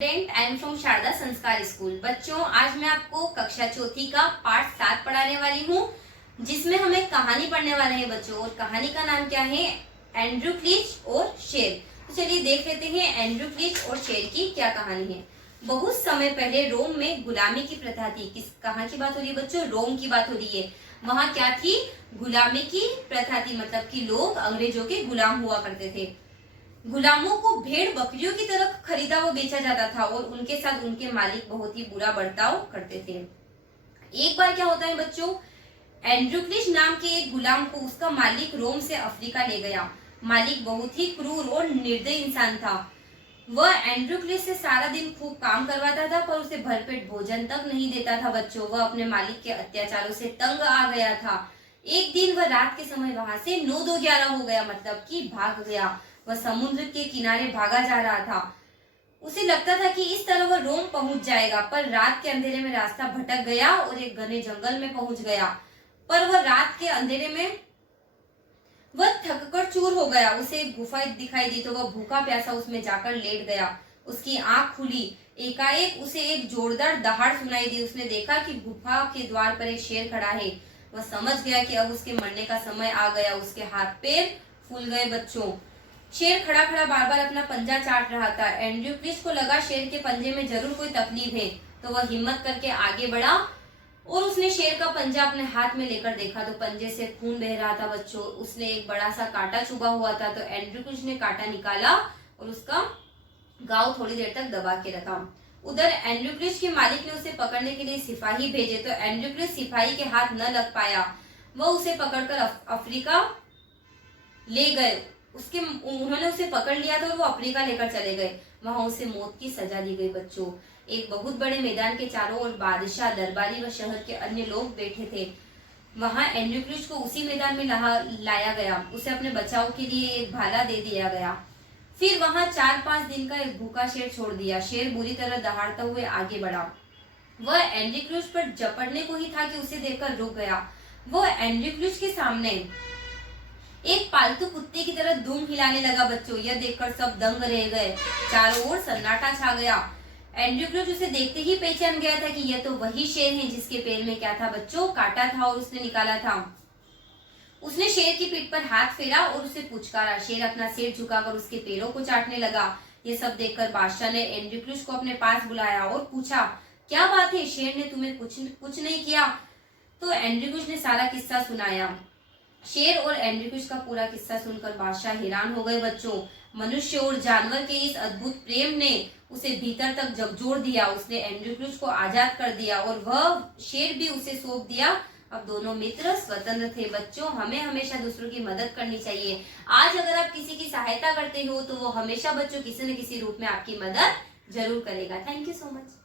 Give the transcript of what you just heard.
Student I am from Sharda Sanskar school. बच्चों, आज मैं आपको कक्षा चौथी का पाठ 7 पढ़ाने वाली हूँ, जिसमें हम एक कहानी पढ़ने वाले हैं बच्चों। और कहानी का नाम क्या है? एंड्रू क्लीच और शेर। तो चलिए देख लेते हैं एंड्रू क्लीच और शेर की क्या कहानी है। बहुत समय पहले रोम में गुलामी की प्रथा थी। कहाँ की बात हो रही है बच्चों? रोम की बात हो रही है। वहाँ क्या थी? गुलामी की प्रथा थी, मतलब कि लोग अंग्रेजों के गुलाम हुआ करते थे। गुलामों को भेड़ बकरियों की तरह खरीदा व बेचा जाता था और उनके साथ उनके मालिक बहुत ही बुरा बर्ताव करते थे। एक बार क्या होता है बच्चों, एंड्रूक्लिस नाम के एक गुलाम को उसका मालिक रोम से अफ्रीका ले गया। मालिक बहुत ही क्रूर और निर्दयी इंसान था। वह एंड्रूक्लिस से सारा दिन खूब काम करवाता था, पर उसे भरपेट भोजन तक नहीं देता था बच्चों। वह अपने मालिक के अत्याचारों से तंग आ गया था। एक दिन वह रात के समय वहां से 9-11 हो गया, मतलब कि भाग गया। वह समुद्र के किनारे भागा जा रहा था। उसे लगता था कि इस तरह वह रोम पहुंच जाएगा, पर रात के अंधेरे में रास्ता भटक गया और एक घने जंगल में पहुंच गया। पर वह रात के अंधेरे में वह थककर चूर हो गया। उसे एक गुफा दिखाई दी तो वह भूखा प्यासा उसमें जाकर लेट गया। उसकी आंख खुली। एकाएक उसे एक जोरदार दहाड़ सुनाई दी। उसने देखा कि गुफा के द्वार पर एक शेर खड़ा है। वह समझ गया कि अब उसके मरने का समय आ गया। उसके हाथ पैर फूल गए बच्चों। शेर खड़ा खड़ा बार बार अपना पंजा चाट रहा था। एंड्रूक्लिस को लगा शेर के पंजे में जरूर कोई तकलीफ है, तो वह हिम्मत करके आगे बढ़ा और उसने शेर का पंजा अपने हाथ में लेकर देखा तो पंजे से खून बह रहा था बच्चों। उसने एक बड़ा सा कांटा चुभा हुआ था, तो एंड्रूक्लिस ने कांटा निकाला और उसका घाव थोड़ी देर तक दबा के रखा। उधर एंड्रूक्लिस के मालिक ने उसे पकड़ने के लिए सिपाही भेजे, तो एंड्रूक्लिस सिपाही के हाथ न लग पाया। वह उसे पकड़कर अफ्रीका ले गए। उन्होंने उसे पकड़ लिया था और वो अफ्रीका लेकर चले गए। वहां उसे मौत की सजा दी गई बच्चों। एक बहुत बड़े मैदान के चारों ओर बादशाह, दरबारी व शहर के अन्य लोग बैठे थे। वहां एंड्रूक्लिस को उसी मैदान में लाया गया। उसे अपने बचाव के लिए एक भाला दे दिया गया। फिर वहां 4-5 दिन का एक भूखा शेर छोड़ दिया। शेर बुरी तरह दहाड़ता हुए आगे बढ़ा। वह एंड्रूक्लिस पर झपटने को ही था कि उसे देखकर रुक गया। वह एंड्रूक्लिस के सामने एक पालतू कुत्ते की तरह दुम हिलाने लगा बच्चों। यह देखकर सब दंग रह गए। चारों ओर सन्नाटा छा गया। एंड्रूक्लिस उसे देखते ही पहचान गया था कि यह तो वही शेर है जिसके पैर में क्या था बच्चों? कांटा था और उसने निकाला था। उसने शेर की पीठ पर हाथ फेरा और उसे पुचकारा। शेर अपना सिर झुकाकर उसके पैरों को चाटने लगा। यह सब देखकर बादशाह ने एंड्रूक्लिस को अपने पास बुलाया और पूछा, क्या बात है, शेर ने तुम्हें कुछ नहीं किया? तो एंड्रूक्लिस ने सारा किस्सा सुनाया। शेर और एंड्रूक्लिस का पूरा किस्सा सुनकर बादशाह हैरान हो गए बच्चों। मनुष्य और जानवर के इस अद्भुत प्रेम ने उसे भीतर तक झकझोर दिया। उसने एंड्रूक्लिस को आजाद कर दिया और वह शेर भी उसे सौंप दिया। अब दोनों मित्र स्वतंत्र थे बच्चों। हमें हमेशा दूसरों की मदद करनी चाहिए। आज अगर आप किसी की सहायता करते हो तो वो हमेशा बच्चों किसी न किसी रूप में आपकी मदद जरूर करेगा। Thank you so much.